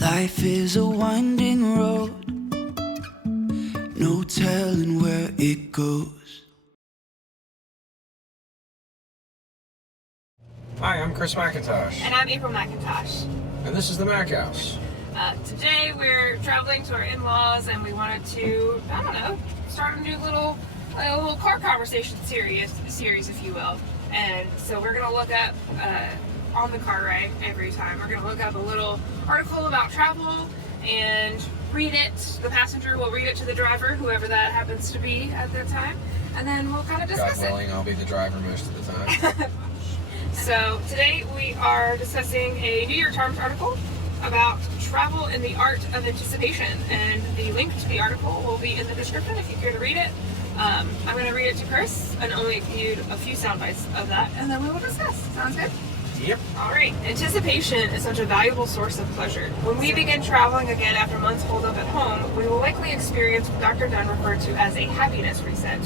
Life is a winding road, no telling where it goes. Hi, I'm Chris McIntosh. And I'm April McIntosh. And this is the Mac House. Today we're traveling to our in-laws and we wanted to, I don't know, start a new little car conversation series, if you will. And so we're going to look up, on the car ride every time, we're going to look up a little article about travel and read it. The passenger will read it to the driver, whoever that happens to be at that time. And then we'll kind of discuss it. God willing, I'll be the driver most of the time. So today we are discussing a New York Times article about travel and the art of anticipation, and the link to the article will be in the description if you care to read it. I'm going to read it to Chris and only include a few sound bites of that, and then we will discuss. Sounds good? Yep. Alright, anticipation is such a valuable source of pleasure. When we begin traveling again after months holed up at home, we will likely experience what Dr. Dunn referred to as a happiness reset.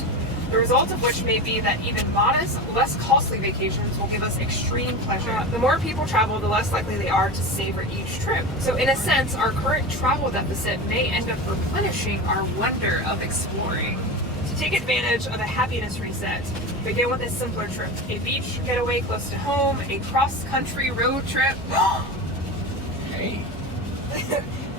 The result of which may be that even modest, less costly vacations will give us extreme pleasure. The more people travel, the less likely they are to savor each trip. So in a sense, our current travel deficit may end up replenishing our wonder of exploring. To take advantage of a happiness reset, begin with a simpler trip. A beach getaway close to home, a cross-country road trip. Hey.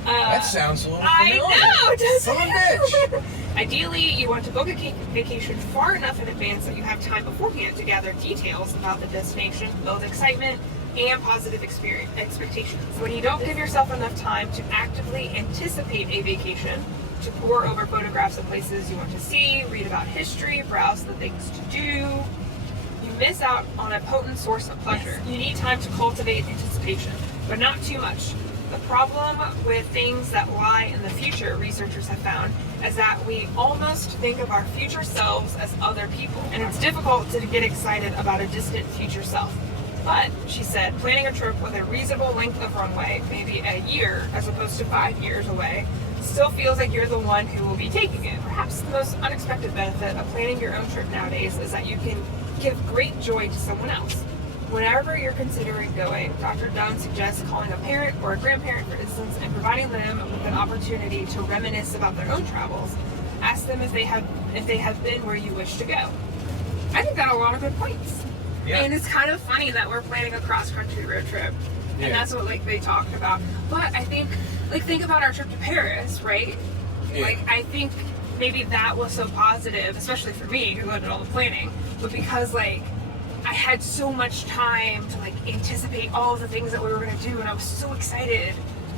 That sounds a little familiar. I know, doesn't Son of a it? bitch. Ideally, you want to book a vacation far enough in advance that you have time beforehand to gather details about the destination, build excitement, and positive expectations. When you don't give yourself enough time to actively anticipate a vacation, to pore over photographs of places you want to see, read about history, browse the things to do, you miss out on a potent source of pleasure. You need time to cultivate anticipation, but not too much. The problem with things that lie in the future, researchers have found, is that we almost think of our future selves as other people, and it's difficult to get excited about a distant future self. But, she said, planning a trip with a reasonable length of runway, maybe a year as opposed to 5 years away, still feels like you're the one who will be taking it. Perhaps the most unexpected benefit of planning your own trip nowadays is that you can give great joy to someone else. Whenever you're considering going, Dr. Dunn suggests calling a parent or a grandparent, for instance, and providing them with an opportunity to reminisce about their own travels. Ask them if they have been where you wish to go. I think that a lot of good points. Yeah. And it's kind of funny that we're planning a cross-country road trip, and that's what they talked about. But I think think about our trip to Paris, right? Yeah. I think maybe that was so positive, especially for me who did all the planning, but because I had so much time to anticipate all of the things that we were going to do, and I was so excited.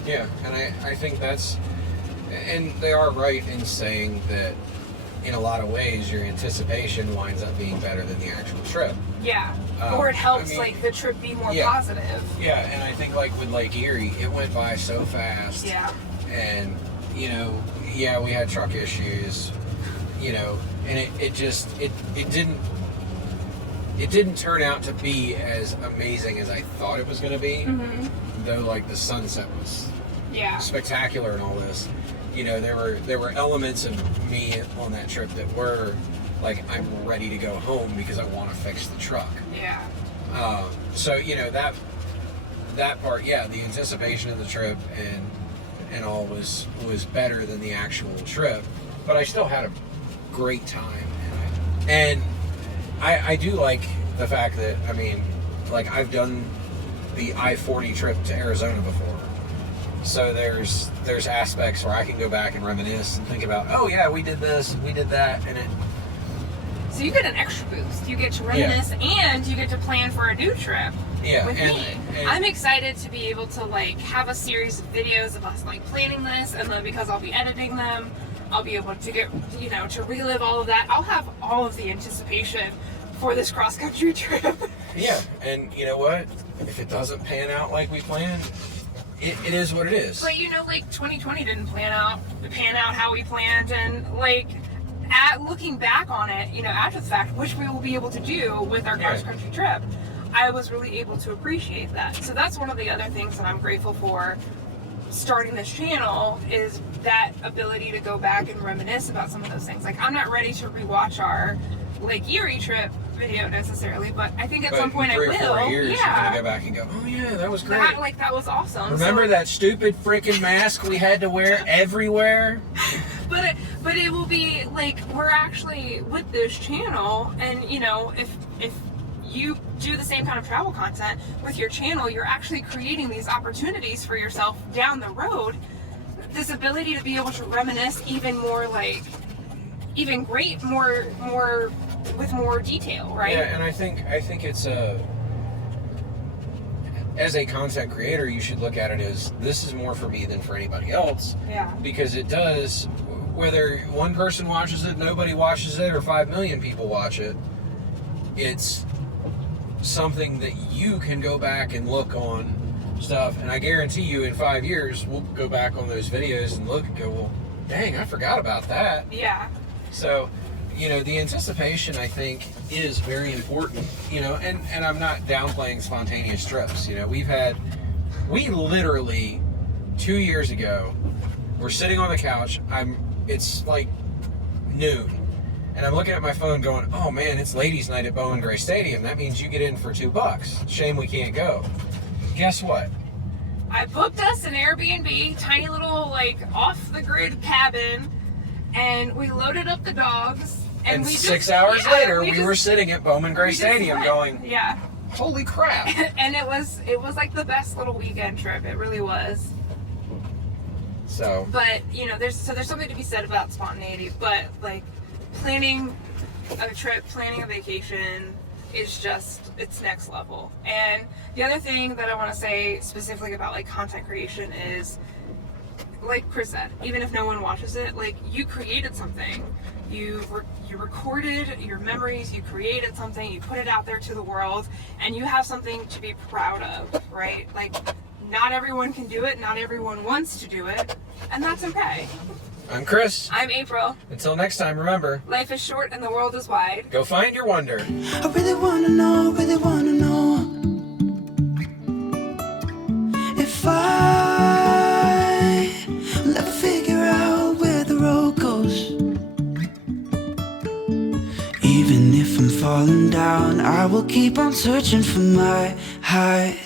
Yeah, and I think that's, and they are right in saying that in a lot of ways your anticipation winds up being better than the actual trip. Yeah, or it helps the trip be more positive. Yeah, and I think with Lake Erie, it went by so fast. Yeah. And, we had truck issues, and it didn't turn out to be as amazing as I thought it was going to be. Mm-hmm. Though the sunset was spectacular and all this. There were elements of me on that trip that were I'm ready to go home because I want to fix the truck. Yeah. So that part, the anticipation of the trip and all was better than the actual trip, but I still had a great time, and I do like the fact that I've done the I-40 trip to Arizona before. So there's aspects where I can go back and reminisce and think about, oh yeah, we did this, we did that, and it. So you get an extra boost. You get to reminisce, and you get to plan for a new trip. Yeah, with me. I'm excited to be able to have a series of videos of us planning this, and then because I'll be editing them, I'll be able to get to relive all of that. I'll have all of the anticipation for this cross-country trip. Yeah, and you know what? If it doesn't pan out like we planned, it is what it is. But 2020 didn't pan out how we planned, and looking back on it, after the fact, which we will be able to do with our cross-country trip, I was really able to appreciate that. So that's one of the other things that I'm grateful for starting this channel, is that ability to go back and reminisce about some of those things. I'm not ready to rewatch our Lake Erie trip, video necessarily, but I think at But some point in 3 I or 4 will. years, you're Yeah. gonna go back and go, oh yeah, that was great. That was awesome. Remember So- that stupid freaking mask we had to wear everywhere? But it will be like, we're actually with this channel, and you know, if you do the same kind of travel content with your channel, you're actually creating these opportunities for yourself down the road. This ability to be able to reminisce even more, like even more with more detail, right? Yeah, and I think it's as a content creator, you should look at it as, this is more for me than for anybody else. Yeah. Because it does, whether one person watches it, nobody watches it, or 5 million people watch it, it's something that you can go back and look on stuff. And I guarantee you in 5 years, we'll go back on those videos and look and go, well, dang, I forgot about that. Yeah. So, you know, the anticipation, I think, is very important, you know, and I'm not downplaying spontaneous trips. You know, we literally 2 years ago, we're sitting on the couch, it's like noon, and I'm looking at my phone going, oh man, it's ladies' night at Bowman Gray Stadium. That means you get in for $2. Shame we can't go. Guess what? I booked us an Airbnb, tiny little, like, off-the-grid cabin, and we loaded up the dogs. And we 6 hours yeah, later, we we were just- sitting at Bowman Gray we just Stadium went. going, Yeah. holy crap. And it was like the best little weekend trip. It really was. So, But, you know, there's something to be said about spontaneity, but, like, planning a trip, planning a vacation is just, it's next level. And the other thing that I want to say specifically about, like, content creation is, like Chris said, even if no one watches it, like, you created something. You recorded your memories, you created something, you put it out there to the world, and you have something to be proud of, right? Like, not everyone can do it, not everyone wants to do it, and that's okay. I'm Chris. I'm April. Until next time, remember, Life is short and the world is wide. go find your wonder. I really wanna know if I'll ever figure out where the road goes. Even if I'm falling down, I will keep on searching for my highs.